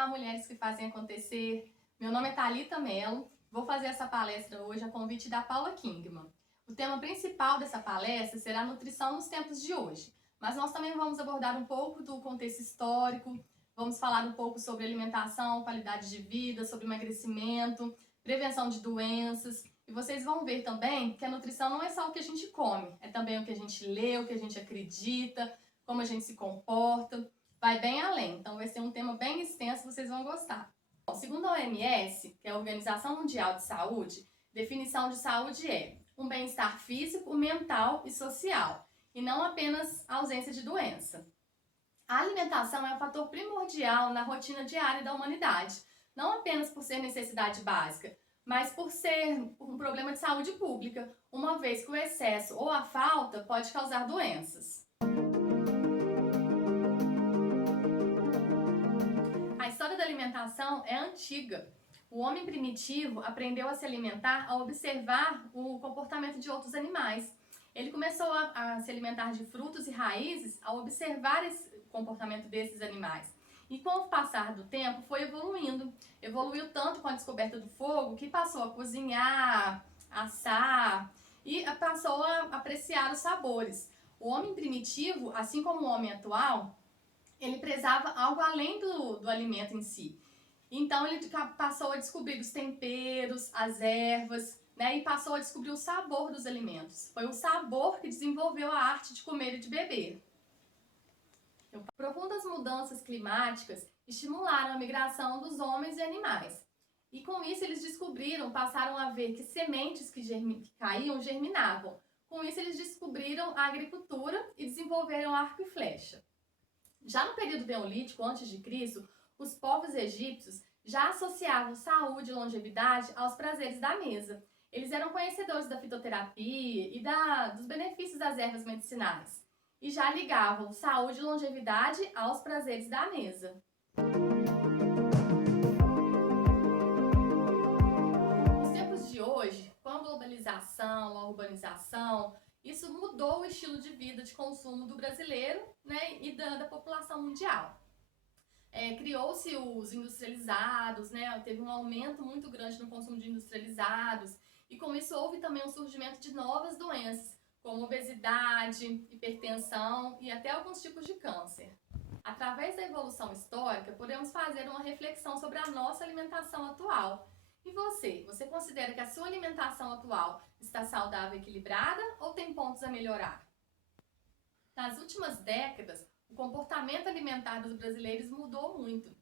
Olá, mulheres que fazem acontecer. Meu nome é Thalita Mello. Vou fazer essa palestra hoje a convite da Paula Kingman. O tema principal dessa palestra será nutrição nos tempos de hoje, mas nós também vamos abordar um pouco do contexto histórico, vamos falar um pouco sobre alimentação, qualidade de vida, sobre emagrecimento, prevenção de doenças. E vocês vão ver também que a nutrição não é só o que a gente come, é também o que a gente lê, o que a gente acredita, como a gente se comporta. Vai bem além, então vai ser um tema bem extenso, vocês vão gostar. Bom, segundo a OMS, que é a Organização Mundial de Saúde, definição de saúde é um bem-estar físico, mental e social, e não apenas a ausência de doença. A alimentação é um fator primordial na rotina diária da humanidade, não apenas por ser necessidade básica, mas por ser um problema de saúde pública, uma vez que o excesso ou a falta pode causar doenças. A história da alimentação é antiga. O homem primitivo aprendeu a se alimentar ao observar o comportamento de outros animais. Ele começou a se alimentar de frutos e raízes ao observar esse comportamento desses animais. E com o passar do tempo foi evoluindo. Evoluiu tanto com a descoberta do fogo que passou a cozinhar, assar e passou a apreciar os sabores. O homem primitivo, assim como o homem atual, ele prezava algo além do alimento em si. Então ele passou a descobrir os temperos, as ervas, né? E passou a descobrir o sabor dos alimentos. Foi o sabor que desenvolveu a arte de comer e de beber. Profundas mudanças climáticas estimularam a migração dos homens e animais. E com isso eles passaram a ver que sementes que caíam germinavam. Com isso eles descobriram a agricultura e desenvolveram arco e flecha. Já no período neolítico, antes de Cristo, os povos egípcios já associavam saúde e longevidade aos prazeres da mesa. Eles eram conhecedores da fitoterapia e dos benefícios das ervas medicinais. E já ligavam saúde e longevidade aos prazeres da mesa. Nos tempos de hoje, com a globalização, a urbanização, isso mudou o estilo de vida de consumo do brasileiro, né, e da população mundial. Criou-se os industrializados, né, teve um aumento muito grande no consumo de industrializados, e com isso houve também um surgimento de novas doenças, como obesidade, hipertensão e até alguns tipos de câncer. Através da evolução histórica, podemos fazer uma reflexão sobre a nossa alimentação atual. E você considera que a sua alimentação atual está saudável e equilibrada ou tem pontos a melhorar? Nas últimas décadas, o comportamento alimentar dos brasileiros mudou muito.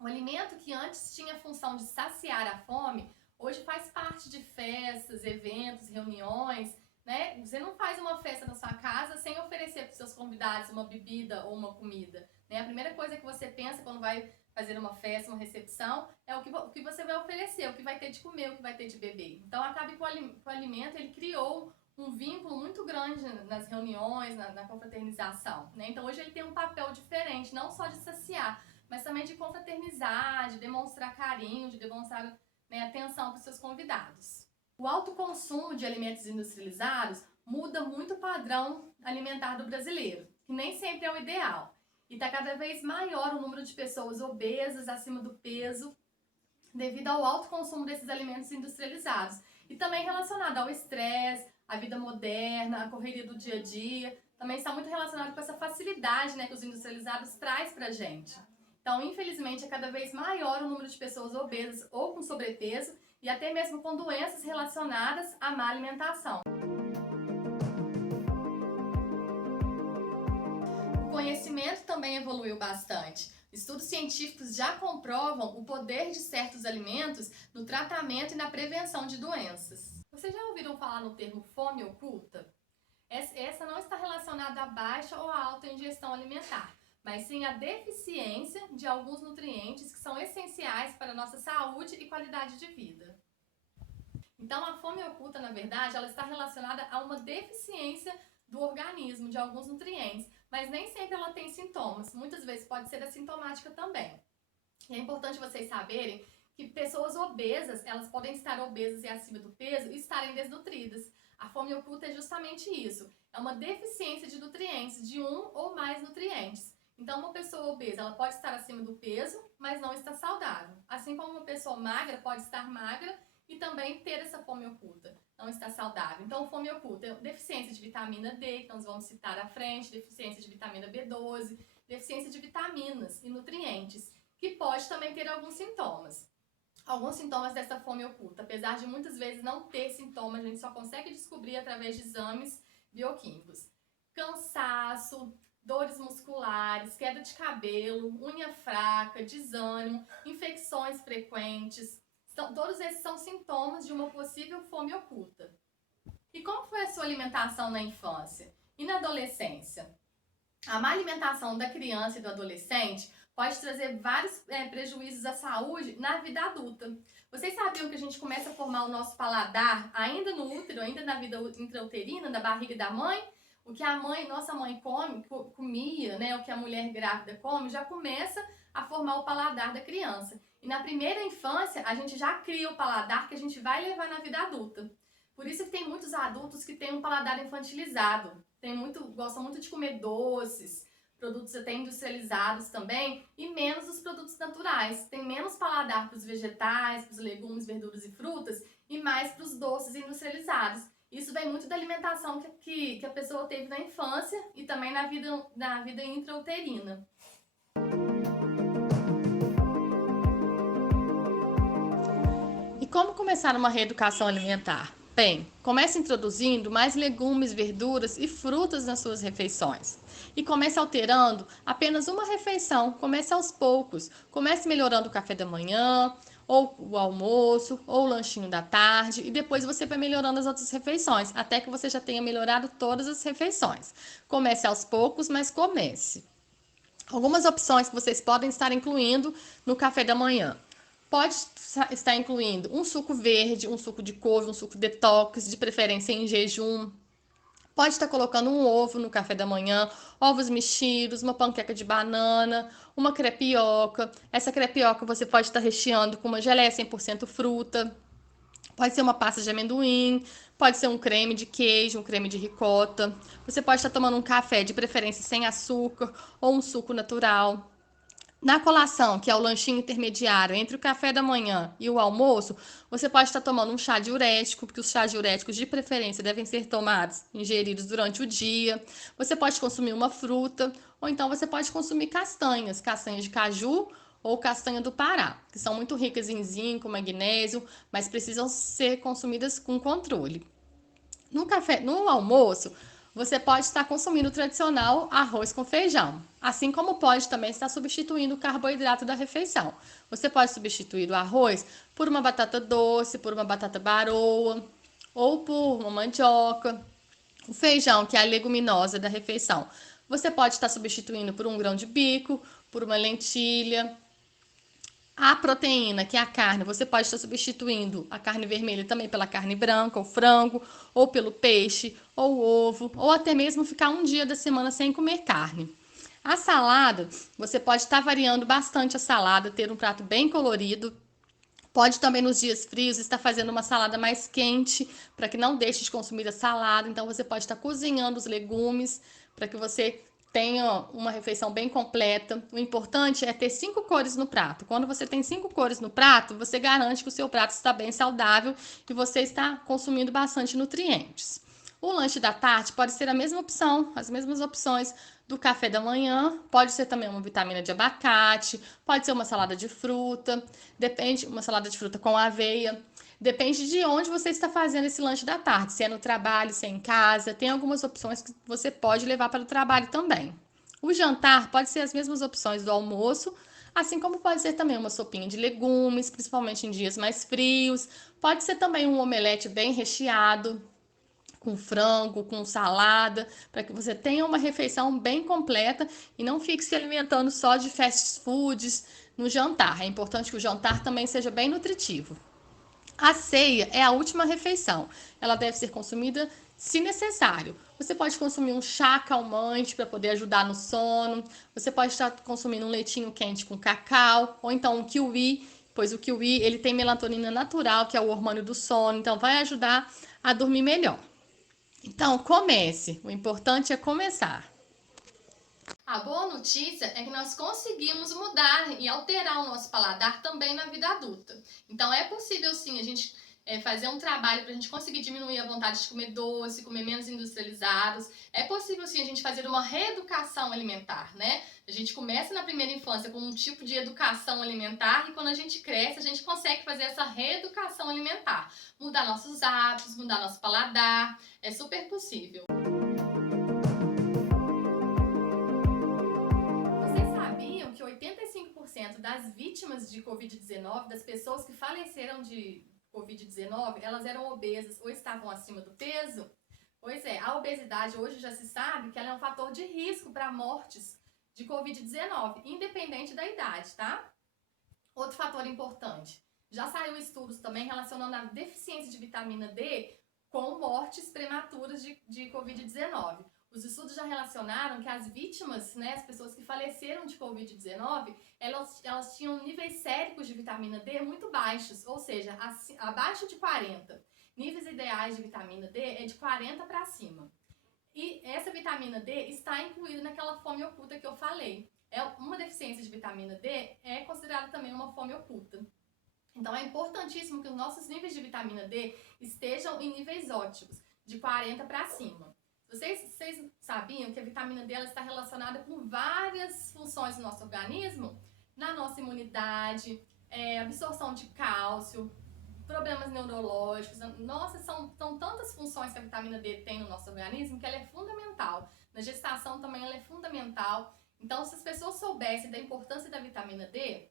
O alimento que antes tinha a função de saciar a fome, hoje faz parte de festas, eventos, reuniões, né? Você não faz uma festa na sua casa sem oferecer para os seus convidados uma bebida ou uma comida, né? A primeira coisa que você pensa quando vai fazer uma festa, uma recepção, é o que você vai oferecer, o que vai ter de comer, o que vai ter de beber. Então, acaba que o alimento, ele criou um vínculo muito grande nas reuniões, na confraternização, né? Então, hoje ele tem um papel diferente, não só de saciar, mas também de confraternizar, de demonstrar carinho, de demonstrar, né, atenção para os seus convidados. O alto consumo de alimentos industrializados muda muito o padrão alimentar do brasileiro, que nem sempre é o ideal. E está cada vez maior o número de pessoas obesas, acima do peso, devido ao alto consumo desses alimentos industrializados. E também relacionado ao estresse, à vida moderna, à correria do dia a dia. Também está muito relacionado com essa facilidade, né, que os industrializados traz pra gente. Então, infelizmente, é cada vez maior o número de pessoas obesas ou com sobrepeso e até mesmo com doenças relacionadas à má alimentação. O conhecimento também evoluiu bastante. Estudos científicos já comprovam o poder de certos alimentos no tratamento e na prevenção de doenças. Vocês já ouviram falar no termo fome oculta? Essa não está relacionada à baixa ou à alta ingestão alimentar, mas sim à deficiência de alguns nutrientes que são essenciais para a nossa saúde e qualidade de vida. Então, a fome oculta, na verdade, ela está relacionada a uma deficiência do organismo de alguns nutrientes, mas nem sempre ela tem sintomas. Muitas vezes pode ser assintomática também. E é importante vocês saberem que pessoas obesas, elas podem estar obesas e acima do peso e estarem desnutridas. A fome oculta é justamente isso. É uma deficiência de nutrientes, de um ou mais nutrientes. Então, uma pessoa obesa, ela pode estar acima do peso, mas não está saudável. Assim como uma pessoa magra pode estar magra e também ter essa fome oculta, não está saudável. Então, fome oculta é deficiência de vitamina D, que nós vamos citar à frente, deficiência de vitamina B12, deficiência de vitaminas e nutrientes, que pode também ter alguns sintomas. Alguns sintomas dessa fome oculta, apesar de muitas vezes não ter sintomas, a gente só consegue descobrir através de exames bioquímicos. Cansaço, dores musculares, queda de cabelo, unha fraca, desânimo, infecções frequentes. Todos esses são sintomas de uma possível fome oculta. E como foi a sua alimentação na infância e na adolescência? A má alimentação da criança e do adolescente pode trazer vários prejuízos à saúde na vida adulta. Vocês sabiam que a gente começa a formar o nosso paladar ainda no útero, ainda na vida intrauterina, da barriga da mãe? O que a nossa mãe comia, né? O que a mulher grávida come, já começa a formar o paladar da criança. E na primeira infância, a gente já cria o paladar que a gente vai levar na vida adulta. Por isso que tem muitos adultos que têm um paladar infantilizado. Gostam muito de comer doces, produtos até industrializados também, e menos os produtos naturais. Tem menos paladar para os vegetais, para os legumes, verduras e frutas, e mais para os doces industrializados. Isso vem muito da alimentação que a pessoa teve na infância e também na vida intrauterina. E como começar uma reeducação alimentar? Bem, comece introduzindo mais legumes, verduras e frutas nas suas refeições. E comece alterando apenas uma refeição, comece aos poucos. Comece melhorando o café da manhã, ou o almoço, ou o lanchinho da tarde, e depois você vai melhorando as outras refeições, até que você já tenha melhorado todas as refeições. Comece aos poucos, mas comece. Algumas opções que vocês podem estar incluindo no café da manhã. Pode estar incluindo um suco verde, um suco de couve, um suco detox, de preferência em jejum. Pode estar colocando um ovo no café da manhã, ovos mexidos, uma panqueca de banana, uma crepioca. Essa crepioca você pode estar recheando com uma geleia 100% fruta. Pode ser uma pasta de amendoim, pode ser um creme de queijo, um creme de ricota. Você pode estar tomando um café, de preferência sem açúcar, ou um suco natural. Na colação, que é o lanchinho intermediário entre o café da manhã e o almoço, você pode estar tomando um chá diurético, porque os chás diuréticos de preferência devem ser tomados, ingeridos durante o dia. Você pode consumir uma fruta, ou então você pode consumir castanhas de caju ou castanha do Pará, que são muito ricas em zinco, magnésio, mas precisam ser consumidas com controle. No almoço, você pode estar consumindo o tradicional arroz com feijão, assim como pode também estar substituindo o carboidrato da refeição. Você pode substituir o arroz por uma batata doce, por uma batata baroa ou por uma mandioca. O feijão, que é a leguminosa da refeição, você pode estar substituindo por um grão de bico, por uma lentilha. A proteína, que é a carne, você pode estar substituindo a carne vermelha também pela carne branca, ou frango, ou pelo peixe, ou ovo, ou até mesmo ficar um dia da semana sem comer carne. A salada, você pode estar variando bastante a salada, ter um prato bem colorido. Pode também nos dias frios estar fazendo uma salada mais quente, para que não deixe de consumir a salada. Então você pode estar cozinhando os legumes para que você tenha uma refeição bem completa. O importante é ter 5 cores no prato. Quando você tem 5 cores no prato, você garante que o seu prato está bem saudável e você está consumindo bastante nutrientes. O lanche da tarde pode ser a mesma opção, as mesmas opções do café da manhã. Pode ser também uma vitamina de abacate, pode ser uma salada de fruta, depende, uma salada de fruta com aveia. Depende de onde você está fazendo esse lanche da tarde, se é no trabalho, se é em casa. Tem algumas opções que você pode levar para o trabalho também. O jantar pode ser as mesmas opções do almoço, assim como pode ser também uma sopinha de legumes, principalmente em dias mais frios. Pode ser também um omelete bem recheado, com frango, com salada, para que você tenha uma refeição bem completa e não fique se alimentando só de fast foods no jantar. É importante que o jantar também seja bem nutritivo. A ceia é a última refeição. Ela deve ser consumida se necessário. Você pode consumir um chá calmante para poder ajudar no sono. Você pode estar consumindo um leitinho quente com cacau ou então um kiwi, pois o kiwi ele tem melatonina natural, que é o hormônio do sono, então vai ajudar a dormir melhor. Então, comece. O importante é começar. A boa notícia é que nós conseguimos mudar e alterar o nosso paladar também na vida adulta. Então é possível sim a gente fazer um trabalho para a gente conseguir diminuir a vontade de comer doce, comer menos industrializados. É possível sim a gente fazer uma reeducação alimentar, né? A gente começa na primeira infância com um tipo de educação alimentar e quando a gente cresce a gente consegue fazer essa reeducação alimentar. Mudar nossos hábitos, mudar nosso paladar, é super possível. Vocês sabiam que 85% das vítimas de Covid-19, das pessoas que faleceram de Covid-19, elas eram obesas ou estavam acima do peso? Pois é, a obesidade hoje já se sabe que ela é um fator de risco para mortes de Covid-19, independente da idade, tá? Outro fator importante, já saiu estudos também relacionando a deficiência de vitamina D com mortes prematuras de Covid-19. Os estudos já relacionaram que as vítimas, né, as pessoas que faleceram de Covid-19, elas tinham níveis séricos de vitamina D muito baixos, ou seja, abaixo de 40. Níveis ideais de vitamina D é de 40 para cima. E essa vitamina D está incluída naquela fome oculta que eu falei. Uma deficiência de vitamina D é considerada também uma fome oculta. Então é importantíssimo que os nossos níveis de vitamina D estejam em níveis ótimos, de 40 para cima. Vocês sabiam que a vitamina D ela está relacionada com várias funções do nosso organismo? Na nossa imunidade, absorção de cálcio, problemas neurológicos. Nossa, são tantas funções que a vitamina D tem no nosso organismo que ela é fundamental. Na gestação também ela é fundamental. Então, se as pessoas soubessem da importância da vitamina D,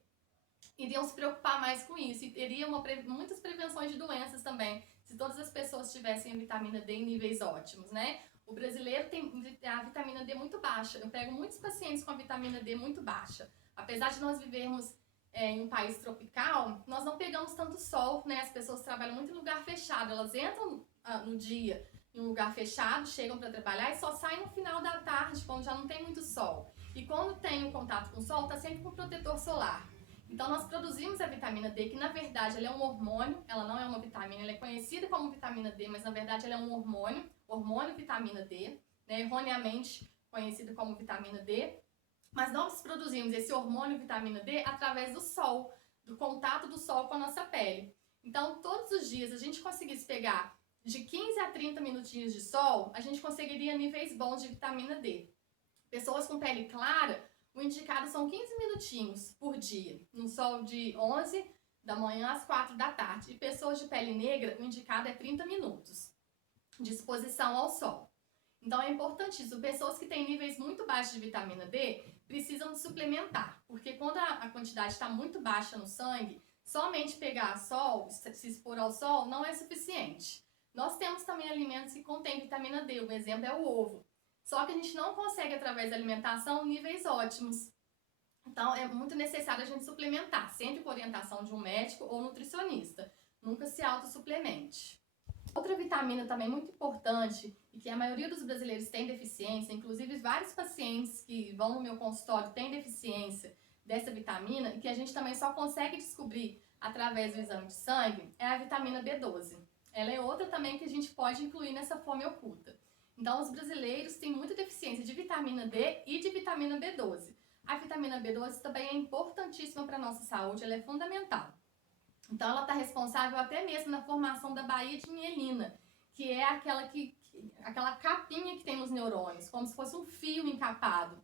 iriam se preocupar mais com isso e teria muitas prevenções de doenças também, se todas as pessoas tivessem a vitamina D em níveis ótimos, né? O brasileiro tem a vitamina D muito baixa. Eu pego muitos pacientes com a vitamina D muito baixa. Apesar de nós vivermos em um país tropical, nós não pegamos tanto sol, né? As pessoas trabalham muito em lugar fechado, elas entram no dia em um lugar fechado, chegam para trabalhar e só saem no final da tarde, quando já não tem muito sol. E quando tem um contato com o sol, tá sempre com protetor solar. Então nós produzimos a vitamina D, que na verdade ela é um hormônio, ela não é uma vitamina, ela é conhecida como vitamina D, mas na verdade ela é um hormônio vitamina D, né? Erroneamente conhecido como vitamina D. Mas nós produzimos esse hormônio vitamina D através do sol, do contato do sol com a nossa pele. Então, todos os dias a gente conseguisse pegar de 15 a 30 minutinhos de sol, a gente conseguiria níveis bons de vitamina D. Pessoas com pele clara, o indicado são 15 minutinhos por dia, no sol de 11 da manhã às 4 da tarde. E pessoas de pele negra, o indicado é 30 minutos de exposição ao sol. Então é importantíssimo. Pessoas que têm níveis muito baixos de vitamina D precisam de suplementar, porque quando a quantidade está muito baixa no sangue, somente pegar sol, se expor ao sol, não é suficiente. Nós temos também alimentos que contêm vitamina D, um exemplo é o ovo. Só que a gente não consegue, através da alimentação, níveis ótimos. Então é muito necessário a gente suplementar, sempre com orientação de um médico ou nutricionista. Nunca se autossuplemente. Outra vitamina também muito importante e que a maioria dos brasileiros tem deficiência, inclusive vários pacientes que vão no meu consultório têm deficiência dessa vitamina e que a gente também só consegue descobrir através do exame de sangue, é a vitamina B12. Ela é outra também que a gente pode incluir nessa fome oculta. Então, os brasileiros têm muita deficiência de vitamina D e de vitamina B12. A vitamina B12 também é importantíssima para a nossa saúde, ela é fundamental. Então, ela está responsável até mesmo na formação da baía de mielina, que é aquela capinha que tem nos neurônios, como se fosse um fio encapado.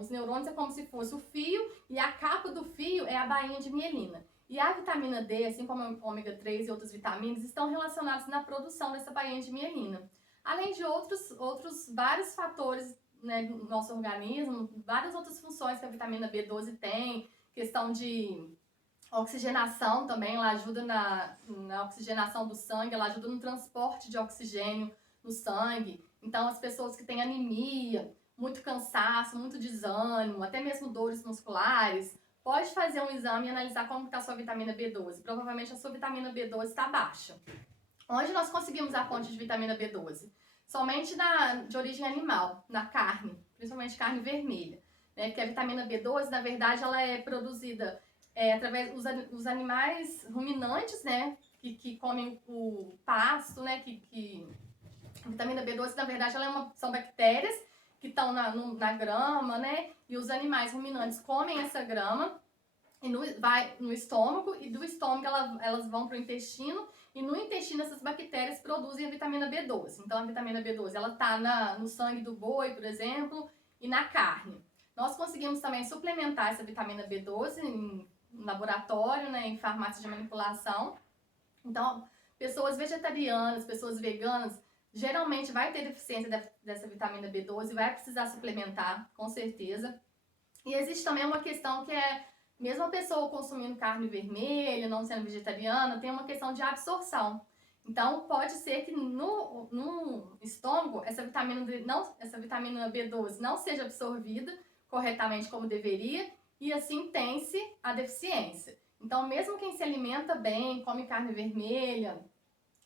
Os neurônios é como se fosse o fio e a capa do fio é a bainha de mielina. E a vitamina D, assim como a ômega 3 e outras vitaminas, estão relacionados na produção dessa bainha de mielina. Além de outros vários fatores, né, do nosso organismo, várias outras funções que a vitamina B12 tem, questão de oxigenação também, ela ajuda na oxigenação do sangue, ela ajuda no transporte de oxigênio no sangue. Então, as pessoas que têm anemia, muito cansaço, muito desânimo, até mesmo dores musculares, pode fazer um exame e analisar como está a sua vitamina B12. Provavelmente a sua vitamina B12 está baixa. Onde nós conseguimos a fonte de vitamina B12? Somente de origem animal, na carne, principalmente carne vermelha. Né? Porque a vitamina B12, na verdade, ela é produzida através dos animais ruminantes, né? Que comem o pasto, né? A vitamina B12, na verdade, são bactérias que estão estão na grama, né? E os animais ruminantes comem essa grama e vai no estômago, e do estômago elas vão para o intestino, e no intestino essas bactérias produzem a vitamina B12. Então a vitamina B12 ela está no sangue do boi, por exemplo, e na carne. Nós conseguimos também suplementar essa vitamina B12 em laboratório, né, em farmácia de manipulação. Então, pessoas vegetarianas, pessoas veganas, geralmente vai ter deficiência dessa vitamina B12, vai precisar suplementar, com certeza. E existe também uma questão que é, mesmo a pessoa consumindo carne vermelha, não sendo vegetariana, tem uma questão de absorção. Então, pode ser que no estômago essa vitamina B12 não seja absorvida corretamente como deveria, e assim tem-se a deficiência. Então, mesmo quem se alimenta bem, come carne vermelha,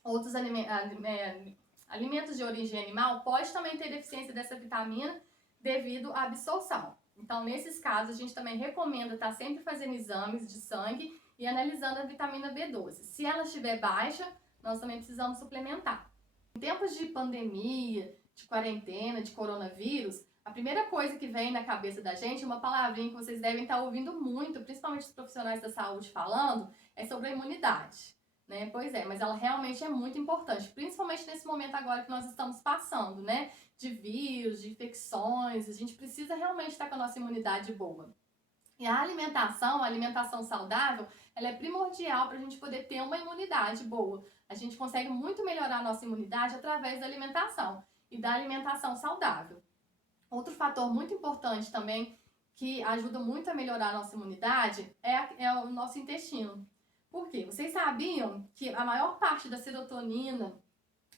outros alimentos de origem animal, pode também ter deficiência dessa vitamina devido à absorção. Então, nesses casos, a gente também recomenda estar sempre fazendo exames de sangue e analisando a vitamina B12. Se ela estiver baixa, nós também precisamos suplementar. Em tempos de pandemia, de quarentena, de coronavírus, a primeira coisa que vem na cabeça da gente, uma palavrinha que vocês devem estar ouvindo muito, principalmente os profissionais da saúde falando, é sobre a imunidade. Né? Pois é, mas ela realmente é muito importante, principalmente nesse momento agora que nós estamos passando, né? De vírus, de infecções, a gente precisa realmente estar com a nossa imunidade boa. E a alimentação saudável, ela é primordial para a gente poder ter uma imunidade boa. A gente consegue muito melhorar a nossa imunidade através da alimentação e da alimentação saudável. Outro fator muito importante também, que ajuda muito a melhorar a nossa imunidade, é o nosso intestino. Por quê? Vocês sabiam que a maior parte da serotonina,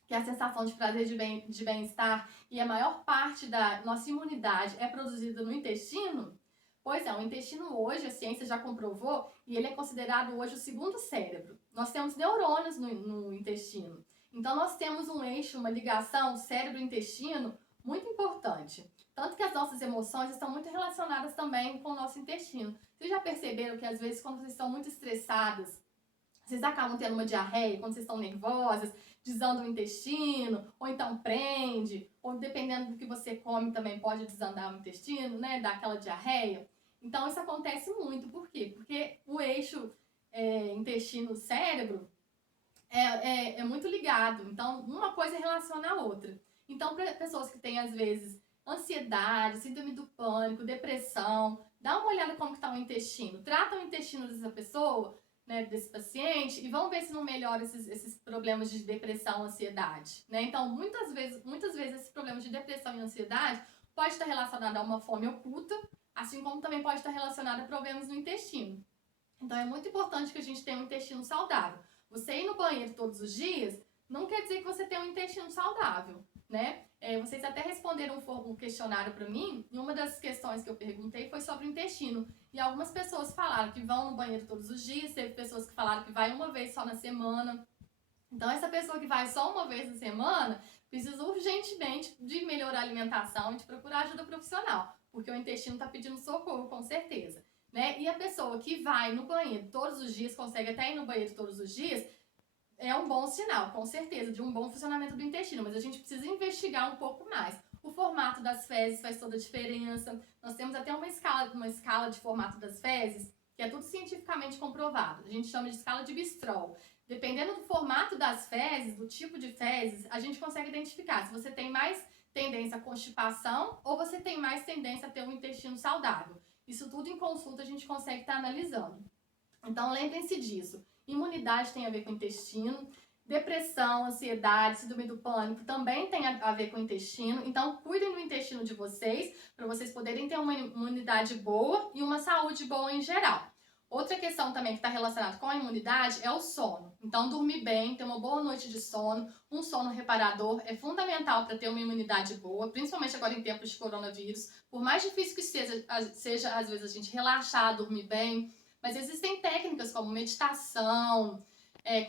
que é a sensação de prazer, de bem-estar, e a maior parte da nossa imunidade é produzida no intestino? Pois é, o intestino hoje, a ciência já comprovou, e ele é considerado hoje o segundo cérebro. Nós temos neurônios no intestino. Então, nós temos um eixo, uma ligação cérebro-intestino muito importante. Tanto que as nossas emoções estão muito relacionadas também com o nosso intestino. Vocês já perceberam que às vezes quando vocês estão muito estressadas, vocês acabam tendo uma diarreia, quando vocês estão nervosas, desanda o intestino, ou então prende, ou dependendo do que você come também pode desandar o intestino, né, dar aquela diarreia. Então isso acontece muito, por quê? Porque o eixo intestino-cérebro é muito ligado, então uma coisa relaciona a outra. Então para pessoas que têm às vezes ansiedade, síndrome do pânico, depressão, dá uma olhada como está o intestino, trata o intestino dessa pessoa, né, desse paciente, e vamos ver se não melhora esses problemas de depressão, ansiedade, né? Então, muitas vezes esses problemas de depressão e ansiedade pode estar relacionado a uma fome oculta, assim como também pode estar relacionado a problemas no intestino. Então, é muito importante que a gente tenha um intestino saudável. Você ir no banheiro todos os dias não quer dizer que você tem um intestino saudável, né? Vocês até responderam um questionário para mim, e uma das questões que eu perguntei foi sobre o intestino. E algumas pessoas falaram que vão no banheiro todos os dias, teve pessoas que falaram que vai uma vez só na semana. Então, essa pessoa que vai só uma vez na semana precisa urgentemente de melhorar a alimentação e de procurar ajuda profissional, porque o intestino está pedindo socorro, com certeza. Né? E a pessoa que vai no banheiro todos os dias, consegue até ir no banheiro todos os dias, é um bom sinal, com certeza, de um bom funcionamento do intestino, mas a gente precisa investigar um pouco mais. O formato das fezes faz toda a diferença. Nós temos até uma escala de formato das fezes, que é tudo cientificamente comprovado. A gente chama de escala de Bistro. Dependendo do formato das fezes, do tipo de fezes, a gente consegue identificar se você tem mais tendência à constipação ou você tem mais tendência a ter um intestino saudável. Isso tudo em consulta a gente consegue estar analisando. Então, lembrem-se disso. Imunidade tem a ver com o intestino, depressão, ansiedade, síndrome do pânico também tem a ver com o intestino. Então, cuidem do intestino de vocês, para vocês poderem ter uma imunidade boa e uma saúde boa em geral. Outra questão também que está relacionada com a imunidade é o sono. Então, dormir bem, ter uma boa noite de sono, um sono reparador é fundamental para ter uma imunidade boa, principalmente agora em tempos de coronavírus. Por mais difícil que seja às vezes, a gente relaxar, dormir bem, mas existem técnicas como meditação,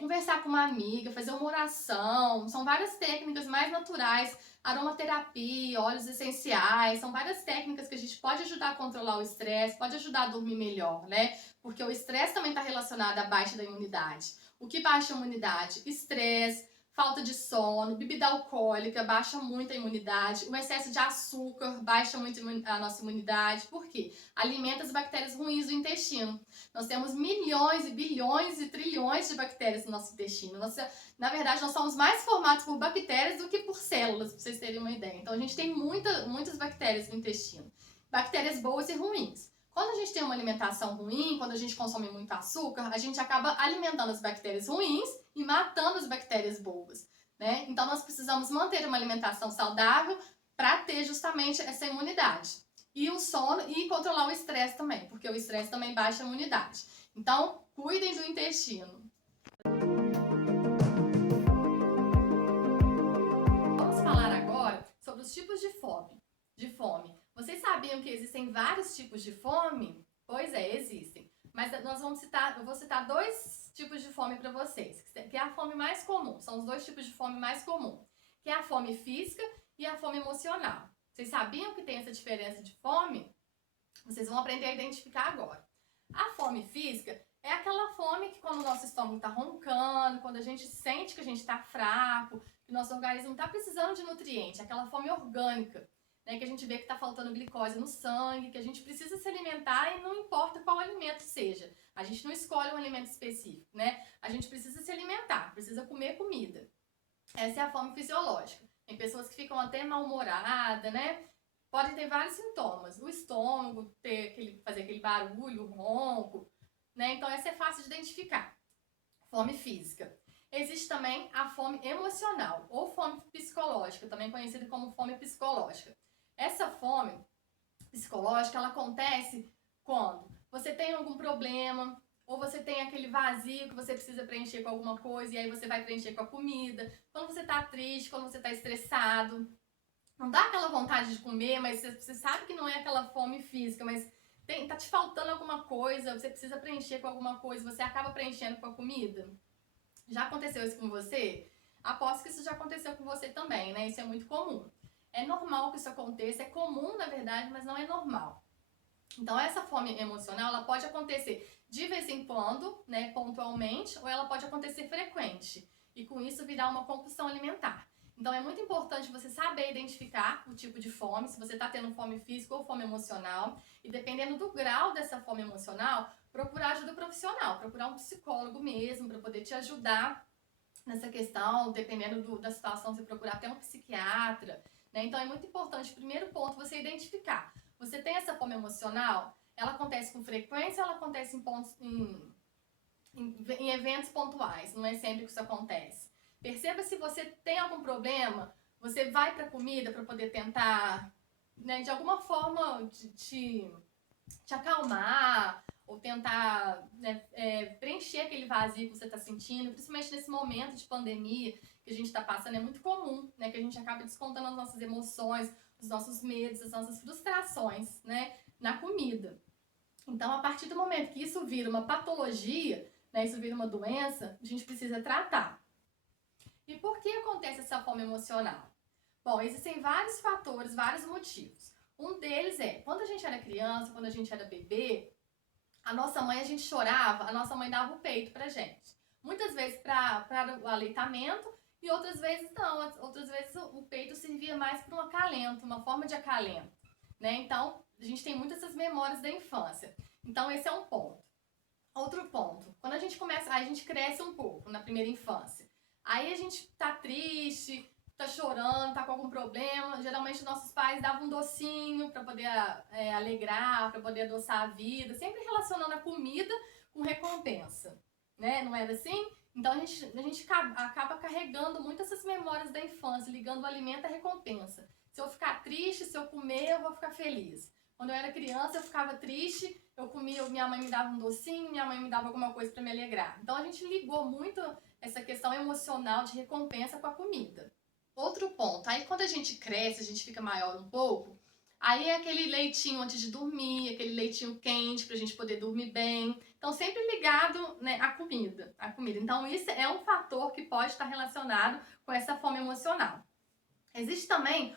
conversar com uma amiga, fazer uma oração. São várias técnicas mais naturais, aromaterapia, óleos essenciais. São várias técnicas que a gente pode ajudar a controlar o estresse, pode ajudar a dormir melhor, né? Porque o estresse também está relacionado à baixa da imunidade. O que baixa a imunidade? Estresse, falta de sono, bebida alcoólica baixa muito a imunidade, o excesso de açúcar baixa muito a nossa imunidade. Por quê? Alimenta as bactérias ruins do intestino. Nós temos milhões e bilhões e trilhões de bactérias no nosso intestino. Na verdade, nós somos mais formados por bactérias do que por células, para vocês terem uma ideia. Então, a gente tem muitas bactérias no intestino. Bactérias boas e ruins. Quando a gente tem uma alimentação ruim, quando a gente consome muito açúcar, a gente acaba alimentando as bactérias ruins e matando as bactérias boas, né? Então nós precisamos manter uma alimentação saudável para ter justamente essa imunidade. E o sono e controlar o estresse também, porque o estresse também baixa a imunidade. Então, cuidem do intestino. Vamos falar agora sobre os tipos de fome. Vocês sabiam que existem vários tipos de fome? Pois é, existem. Mas eu vou citar 2 tipos de fome para vocês, que é a fome mais comum. São os 2 tipos de fome mais comum, que é a fome física e a fome emocional. Vocês sabiam que tem essa diferença de fome? Vocês vão aprender a identificar agora. A fome física é aquela fome que quando o nosso estômago está roncando, quando a gente sente que a gente está fraco, que o nosso organismo está precisando de nutriente, aquela fome orgânica, né, que a gente vê que está faltando glicose no sangue, que a gente precisa se alimentar e não importa qual alimento seja. A gente não escolhe um alimento específico, né? A gente precisa se alimentar, precisa comer comida. Essa é a fome fisiológica. Tem pessoas que ficam até mal-humoradas, né? Podem ter vários sintomas. O estômago fazer aquele barulho, ronco, né? Então essa é fácil de identificar. Fome física. Existe também a fome emocional ou fome psicológica, também conhecida como fome psicológica. Essa fome psicológica, ela acontece quando você tem algum problema ou você tem aquele vazio que você precisa preencher com alguma coisa e aí você vai preencher com a comida. Quando você tá triste, quando você tá estressado, não dá aquela vontade de comer, mas você sabe que não é aquela fome física, mas tá te faltando alguma coisa, você precisa preencher com alguma coisa, você acaba preenchendo com a comida. Já aconteceu isso com você? Aposto que isso já aconteceu com você também, né? Isso é muito comum. É normal que isso aconteça, é comum na verdade, mas não é normal. Então essa fome emocional, ela pode acontecer de vez em quando, né, pontualmente, ou ela pode acontecer frequente e com isso virar uma compulsão alimentar. Então é muito importante você saber identificar o tipo de fome, se você está tendo fome física ou fome emocional, e dependendo do grau dessa fome emocional, procurar ajuda profissional, procurar um psicólogo mesmo para poder te ajudar nessa questão, dependendo da situação, você procurar até um psiquiatra, né? Então é muito importante, primeiro ponto, você identificar. Você tem essa fome emocional? Ela acontece com frequência ou ela acontece em eventos pontuais? Não é sempre que isso acontece. Perceba se você tem algum problema, você vai para a comida para poder tentar, né, de alguma forma te acalmar ou tentar, né, preencher aquele vazio que você está sentindo, principalmente nesse momento de pandemia que a gente está passando. É muito comum, né, que a gente acaba descontando as nossas emoções, os nossos medos, as nossas frustrações, né, na comida. Então, a partir do momento que isso vira uma patologia, né, isso vira uma doença, a gente precisa tratar. E por que acontece essa fome emocional? Bom, existem vários fatores, vários motivos. Um deles é, quando a gente era criança, quando a gente era bebê, a nossa mãe, a gente chorava, a nossa mãe dava o peito pra gente. Muitas vezes para o aleitamento e outras vezes não. Outras vezes o peito servia mais para um acalento, uma forma de acalento, né? Então, a gente tem muitas essas memórias da infância. Então, esse é um ponto. Outro ponto, quando a gente cresce um pouco na primeira infância. Aí a gente tá triste, tá chorando, tá com algum problema. Geralmente nossos pais davam um docinho para poder alegrar, para poder adoçar a vida, sempre relacionando a comida com recompensa, né? Não era assim? Então a gente acaba carregando muito essas memórias da infância, ligando o alimento à recompensa. Se eu ficar triste, se eu comer, eu vou ficar feliz. Quando eu era criança, eu ficava triste, eu comia, minha mãe me dava um docinho, minha mãe me dava alguma coisa para me alegrar. Então a gente ligou muito essa questão emocional de recompensa com a comida. Outro ponto, aí quando a gente cresce, a gente fica maior um pouco, aí é aquele leitinho antes de dormir, aquele leitinho quente pra gente poder dormir bem. Então sempre ligado, né, à comida. Então isso é um fator que pode estar relacionado com essa fome emocional. Existe também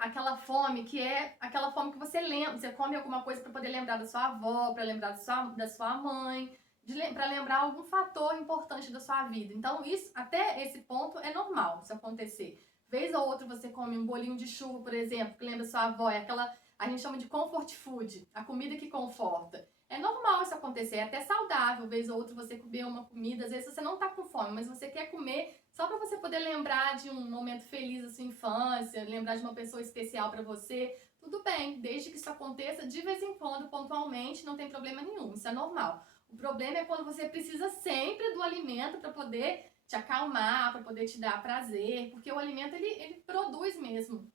aquela fome que é aquela fome que você lembra, você come alguma coisa para poder lembrar da sua avó, para lembrar da sua mãe, para lembrar algum fator importante da sua vida. Então, isso, até esse ponto é normal isso acontecer. Vez ou outra você come um bolinho de chuva, por exemplo, que lembra sua avó, é aquela, a gente chama de comfort food, a comida que conforta. É normal isso acontecer, é até saudável, vez ou outra você comer uma comida, às vezes você não tá com fome, mas você quer comer só para você poder lembrar de um momento feliz da sua infância, lembrar de uma pessoa especial para você. Tudo bem, desde que isso aconteça de vez em quando, pontualmente, não tem problema nenhum, isso é normal. O problema é quando você precisa sempre do alimento para poder te acalmar, para poder te dar prazer, porque o alimento ele produz mesmo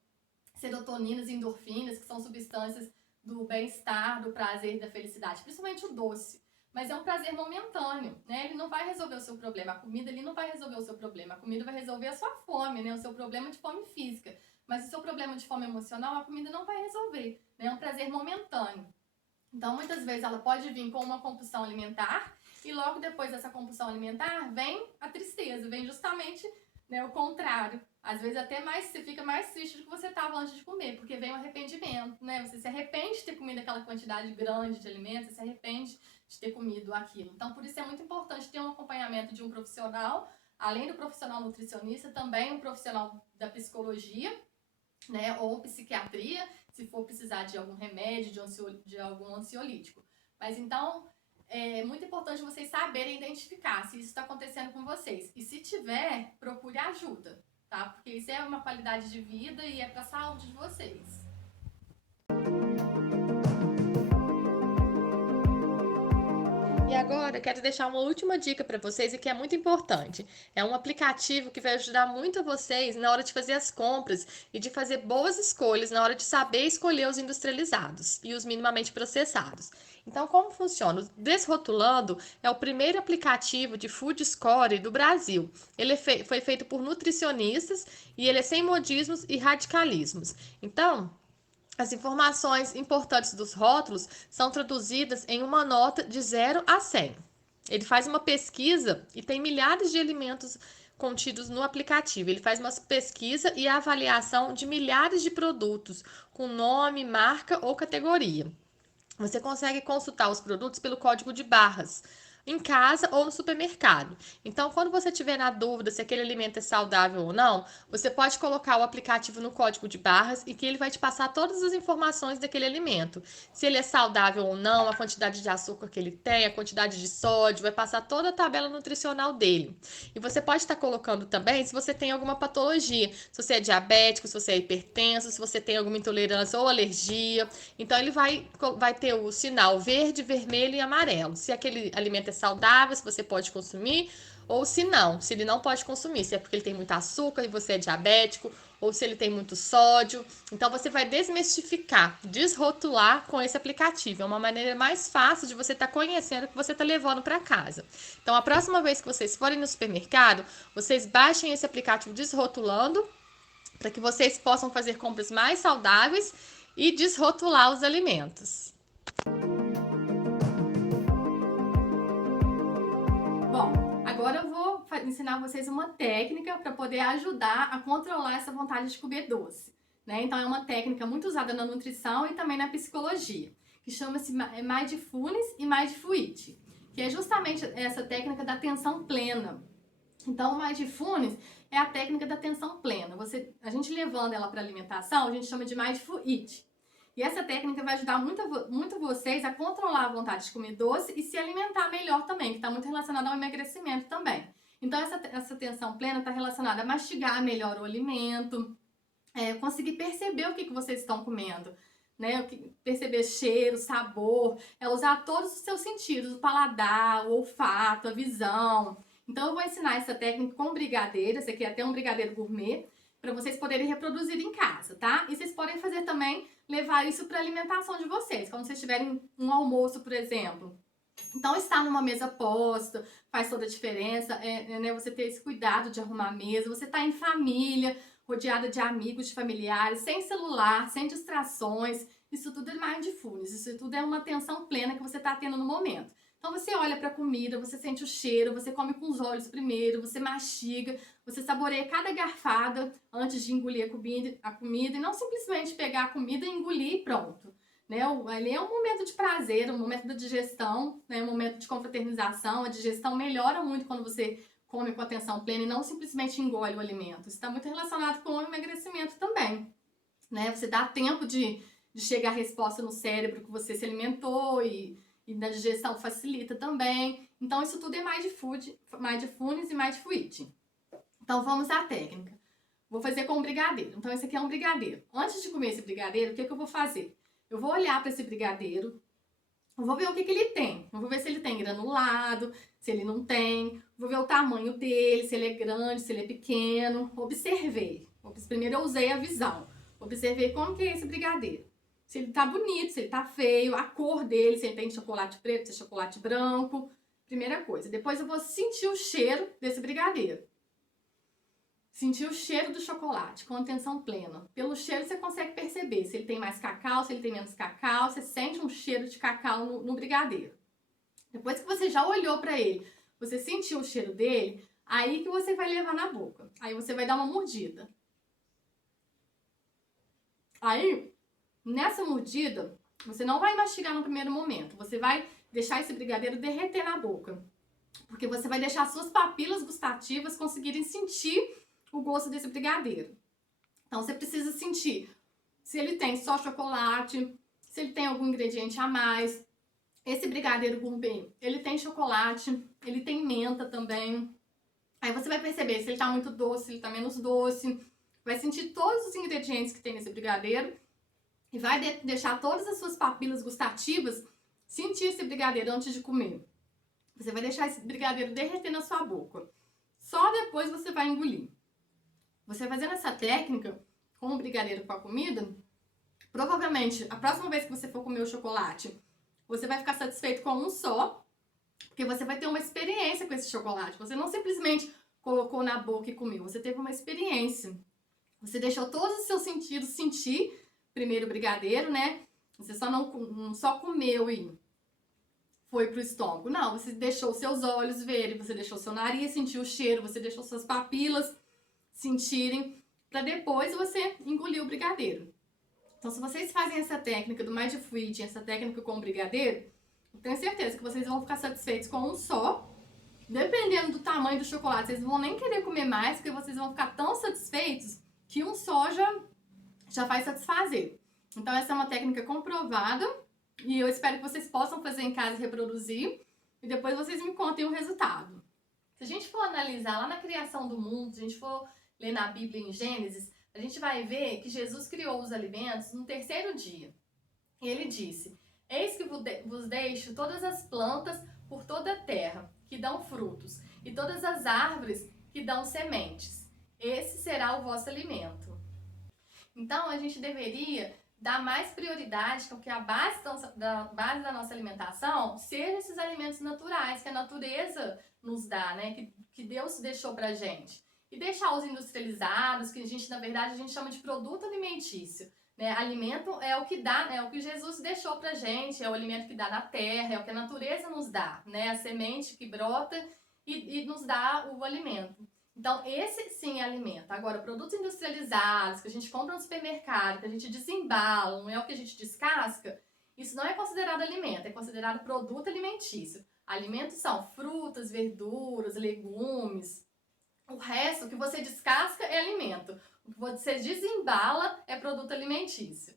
serotoninas e endorfinas, que são substâncias do bem-estar, do prazer e da felicidade, principalmente o doce. Mas é um prazer momentâneo, né? Ele não vai resolver o seu problema. A comida ele não vai resolver o seu problema. A comida vai resolver a sua fome, né? O seu problema de fome física. Mas o seu problema de fome emocional, a comida não vai resolver, né? É um prazer momentâneo. Então, muitas vezes ela pode vir com uma compulsão alimentar e logo depois dessa compulsão alimentar vem a tristeza, vem justamente, né, o contrário. Às vezes até mais, você fica mais triste do que você estava antes de comer, porque vem o arrependimento, né? Você se arrepende de ter comido aquela quantidade grande de alimentos, você se arrepende de ter comido aquilo. Então, por isso é muito importante ter um acompanhamento de um profissional, além do profissional nutricionista, também um profissional da psicologia, né, ou psiquiatria, se for precisar de algum remédio, de algum ansiolítico. Mas então, é muito importante vocês saberem identificar se isso está acontecendo com vocês. E se tiver, procure ajuda, tá? Porque isso é uma qualidade de vida e é para a saúde de vocês. E agora, eu quero deixar uma última dica para vocês e que é muito importante. É um aplicativo que vai ajudar muito vocês na hora de fazer as compras e de fazer boas escolhas na hora de saber escolher os industrializados e os minimamente processados. Então, como funciona? O Desrotulando é o primeiro aplicativo de food score do Brasil. Ele foi feito por nutricionistas e ele é sem modismos e radicalismos. Então, as informações importantes dos rótulos são traduzidas em uma nota de 0 a 100. Ele faz uma pesquisa e tem milhares de alimentos contidos no aplicativo. Ele faz uma pesquisa e avaliação de milhares de produtos com nome, marca ou categoria. Você consegue consultar os produtos pelo código de barras, em casa ou no supermercado. Então, quando você tiver na dúvida se aquele alimento é saudável ou não, você pode colocar o aplicativo no código de barras e que ele vai te passar todas as informações daquele alimento. Se ele é saudável ou não, a quantidade de açúcar que ele tem, a quantidade de sódio, vai passar toda a tabela nutricional dele. E você pode estar colocando também se você tem alguma patologia, se você é diabético, se você é hipertenso, se você tem alguma intolerância ou alergia. Então, ele vai ter o sinal verde, vermelho e amarelo. Se aquele alimento é saudável, se você pode consumir, ou se não, se ele não pode consumir, se é porque ele tem muito açúcar e você é diabético, ou se ele tem muito sódio. Então você vai desmistificar, desrotular com esse aplicativo. É uma maneira mais fácil de você estar conhecendo o que você está levando para casa. Então a próxima vez que vocês forem no supermercado, vocês baixem esse aplicativo Desrotulando para que vocês possam fazer compras mais saudáveis e desrotular os alimentos. Bom, agora eu vou ensinar vocês uma técnica para poder ajudar a controlar essa vontade de comer doce, né? Então é uma técnica muito usada na nutrição e também na psicologia, que chama-se Mindfulness e Mindful Eating, que é justamente essa técnica da atenção plena. Então, o Mindfulness é a técnica da atenção plena. A gente levando ela para alimentação, a gente chama de Mindful Eating. E essa técnica vai ajudar muito vocês a controlar a vontade de comer doce e se alimentar melhor também, que está muito relacionado ao emagrecimento também. Então, essa atenção plena está relacionada a mastigar melhor o alimento, conseguir perceber o que vocês estão comendo, né? Perceber cheiro, sabor, usar todos os seus sentidos, o paladar, o olfato, a visão. Então, eu vou ensinar essa técnica com brigadeiro, esse aqui é até um brigadeiro gourmet, para vocês poderem reproduzir em casa, tá? E vocês podem fazer também, levar isso para a alimentação de vocês, quando vocês tiverem um almoço, por exemplo. Então, estar numa mesa posta faz toda a diferença, né? Você ter esse cuidado de arrumar a mesa, você tá em família, rodeada de amigos, de familiares, sem celular, sem distrações. Isso tudo é mindfulness, isso tudo é uma atenção plena que você está tendo no momento. Então você olha para a comida, você sente o cheiro, você come com os olhos primeiro, você mastiga, você saboreia cada garfada antes de engolir a comida e não simplesmente pegar a comida e engolir e pronto. né? Ali é um momento de prazer, um momento da digestão, né? Um momento de confraternização. A digestão melhora muito quando você come com atenção plena e não simplesmente engole o alimento. Isso está muito relacionado com o emagrecimento também, né? Você dá tempo de chegar a resposta no cérebro que você se alimentou e da digestão facilita também. Então, isso tudo é mindfulness e mindful eating. Então, vamos à técnica. Vou fazer com um brigadeiro. Então, esse aqui é um brigadeiro. Antes de comer esse brigadeiro, o que eu vou fazer? Eu vou olhar para esse brigadeiro, eu vou ver o que ele tem. Eu vou ver se ele tem granulado, se ele não tem. Vou ver o tamanho dele, se ele é grande, se ele é pequeno. Observei. Primeiro eu usei a visão. Observei como que é esse brigadeiro. Se ele tá bonito, se ele tá feio, a cor dele, se ele tem chocolate preto, se é chocolate branco. Primeira coisa. Depois eu vou sentir o cheiro desse brigadeiro. Sentir o cheiro do chocolate com atenção plena. Pelo cheiro você consegue perceber se ele tem mais cacau, se ele tem menos cacau. Você sente um cheiro de cacau no brigadeiro. Depois que você já olhou para ele, você sentiu o cheiro dele, aí que você vai levar na boca. Aí você vai dar uma mordida. Aí, nessa mordida, você não vai mastigar no primeiro momento. Você vai deixar esse brigadeiro derreter na boca. Porque você vai deixar suas papilas gustativas conseguirem sentir o gosto desse brigadeiro. Então, você precisa sentir se ele tem só chocolate, se ele tem algum ingrediente a mais. Esse brigadeiro gourmet, ele tem chocolate, ele tem menta também. Aí você vai perceber se ele tá muito doce, se ele tá menos doce. Vai sentir todos os ingredientes que tem nesse brigadeiro e vai deixar todas as suas papilas gustativas sentir esse brigadeiro antes de comer. Você vai deixar esse brigadeiro derreter na sua boca. Só depois você vai engolir. Você fazendo essa técnica com o brigadeiro com a comida, provavelmente a próxima vez que você for comer o chocolate, você vai ficar satisfeito com um só, porque você vai ter uma experiência com esse chocolate. Você não simplesmente colocou na boca e comeu, você teve uma experiência. Você deixou todos os seus sentidos sentir primeiro o brigadeiro, né? Você não só comeu e foi pro estômago. Não, você deixou seus olhos verem, você deixou seu nariz sentir o cheiro, você deixou suas papilas sentirem, para depois você engolir o brigadeiro. Então, se vocês fazem essa técnica do mindful eating, essa técnica com o brigadeiro, eu tenho certeza que vocês vão ficar satisfeitos com um só. Dependendo do tamanho do chocolate, vocês não vão nem querer comer mais, porque vocês vão ficar tão satisfeitos que um só já faz satisfazer. Então, essa é uma técnica comprovada e eu espero que vocês possam fazer em casa e reproduzir e depois vocês me contem o resultado. Se a gente for analisar lá na criação do mundo, se a gente for ler na Bíblia em Gênesis, a gente vai ver que Jesus criou os alimentos no terceiro dia. E ele disse: eis que vos deixo todas as plantas por toda a terra, que dão frutos, e todas as árvores que dão sementes. Esse será o vosso alimento. Então, a gente deveria dar mais prioridade que a base da nossa alimentação seja esses alimentos naturais, que a natureza nos dá, né? Que Deus deixou pra gente. E deixar os industrializados, que na verdade, a gente chama de produto alimentício. Né? Alimento é o que dá, é o que Jesus deixou pra gente, é o alimento que dá na terra, é o que a natureza nos dá, né? A semente que brota e nos dá o alimento. Então, esse sim é alimento. Agora, produtos industrializados, que a gente compra no supermercado, que a gente desembala, não é o que a gente descasca, isso não é considerado alimento, é considerado produto alimentício. Alimentos são frutas, verduras, legumes. O resto, o que você descasca é alimento. O que você desembala é produto alimentício.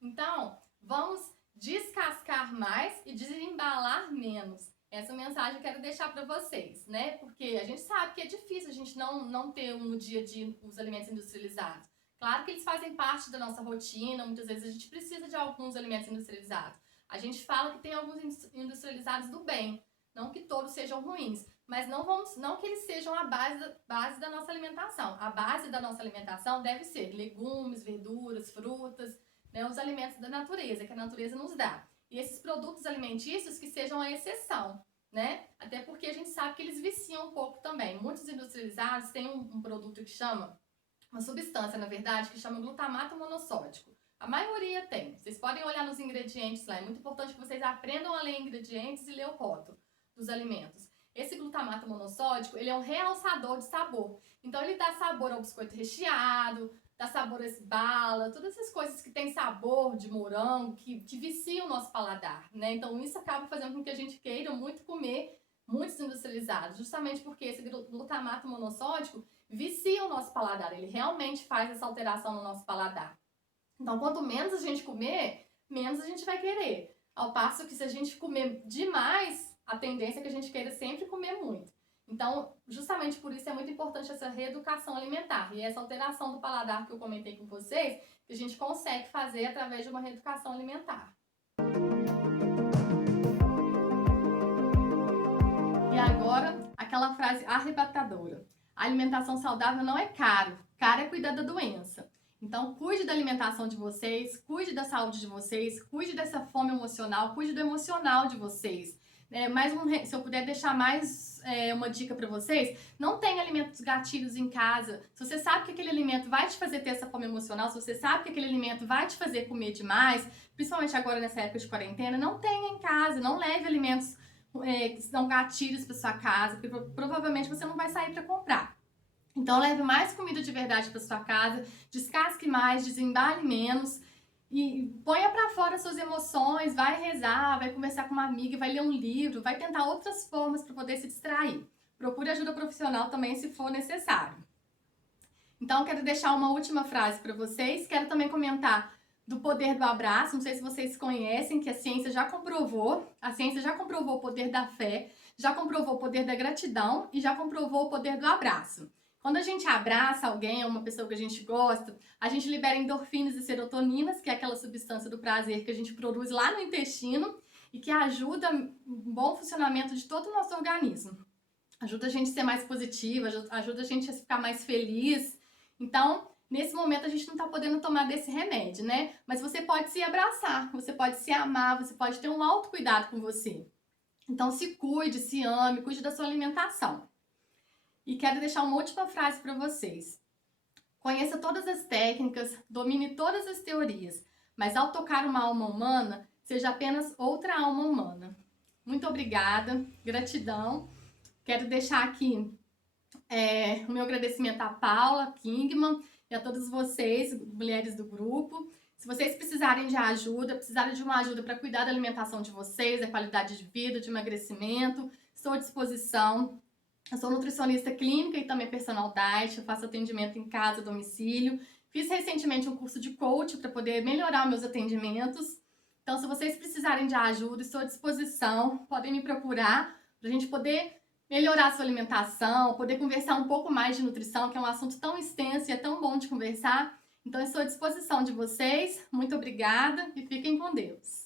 Então, vamos descascar mais e desembalar menos. Essa mensagem eu quero deixar para vocês, né? Porque a gente sabe que é difícil a gente não ter no dia a dia os alimentos industrializados. Claro que eles fazem parte da nossa rotina, muitas vezes a gente precisa de alguns alimentos industrializados. A gente fala que tem alguns industrializados do bem, não que todos sejam ruins, mas não que eles sejam a base da nossa alimentação. A base da nossa alimentação deve ser legumes, verduras, frutas, né, os alimentos da natureza, que a natureza nos dá. E esses produtos alimentícios que sejam a exceção, né? Até porque a gente sabe que eles viciam um pouco também. Muitos industrializados têm um produto que chama, uma substância, na verdade, que chama glutamato monossódico. A maioria tem. Vocês podem olhar nos ingredientes lá. É muito importante que vocês aprendam a ler ingredientes e ler o rótulo dos alimentos. Esse glutamato monossódico, ele é um realçador de sabor. Então, ele dá sabor ao biscoito recheado, da Sabores Bala, todas essas coisas que tem sabor de morango, que viciam o nosso paladar, né? Então isso acaba fazendo com que a gente queira muito comer muitos industrializados, justamente porque esse glutamato monossódico vicia o nosso paladar, ele realmente faz essa alteração no nosso paladar. Então, quanto menos a gente comer, menos a gente vai querer. Ao passo que se a gente comer demais, a tendência é que a gente queira sempre comer muito. Então, justamente por isso é muito importante essa reeducação alimentar e essa alteração do paladar que eu comentei com vocês, que a gente consegue fazer através de uma reeducação alimentar. E agora, aquela frase arrebatadora. A alimentação saudável não é caro, caro é cuidar da doença. Então, cuide da alimentação de vocês, cuide da saúde de vocês, cuide dessa fome emocional, cuide do emocional de vocês. Se eu puder deixar mais uma dica para vocês, não tenha alimentos gatilhos em casa. Se você sabe que aquele alimento vai te fazer ter essa fome emocional, se você sabe que aquele alimento vai te fazer comer demais, principalmente agora nessa época de quarentena, não tenha em casa, não leve alimentos que são gatilhos para sua casa, porque provavelmente você não vai sair para comprar. Então leve mais comida de verdade para sua casa, descasque mais, desembale menos e ponha para fora suas emoções, vai rezar, vai conversar com uma amiga, vai ler um livro, vai tentar outras formas para poder se distrair. Procure ajuda profissional também se for necessário. Então quero deixar uma última frase para vocês, quero também comentar do poder do abraço, não sei se vocês conhecem, que a ciência já comprovou o poder da fé, já comprovou o poder da gratidão e já comprovou o poder do abraço. Quando a gente abraça alguém, uma pessoa que a gente gosta, a gente libera endorfinas e serotoninas, que é aquela substância do prazer que a gente produz lá no intestino e que ajuda no bom funcionamento de todo o nosso organismo. Ajuda a gente a ser mais positiva, ajuda a gente a ficar mais feliz. Então, nesse momento a gente não tá podendo tomar desse remédio, né? Mas você pode se abraçar, você pode se amar, você pode ter um autocuidado com você. Então se cuide, se ame, cuide da sua alimentação. E quero deixar uma última frase para vocês. Conheça todas as técnicas, domine todas as teorias, mas ao tocar uma alma humana, seja apenas outra alma humana. Muito obrigada, gratidão. Quero deixar aqui o meu agradecimento à Paula Kingman e a todos vocês, mulheres do grupo. Se vocês precisarem de ajuda, precisarem de uma ajuda para cuidar da alimentação de vocês, da qualidade de vida, de emagrecimento, estou à disposição. Eu sou nutricionista clínica e também personal diet, eu faço atendimento em casa, domicílio. Fiz recentemente um curso de coach para poder melhorar meus atendimentos. Então, se vocês precisarem de ajuda, estou à disposição, podem me procurar para a gente poder melhorar a sua alimentação, poder conversar um pouco mais de nutrição, que é um assunto tão extenso e é tão bom de conversar. Então, eu estou à disposição de vocês. Muito obrigada e fiquem com Deus.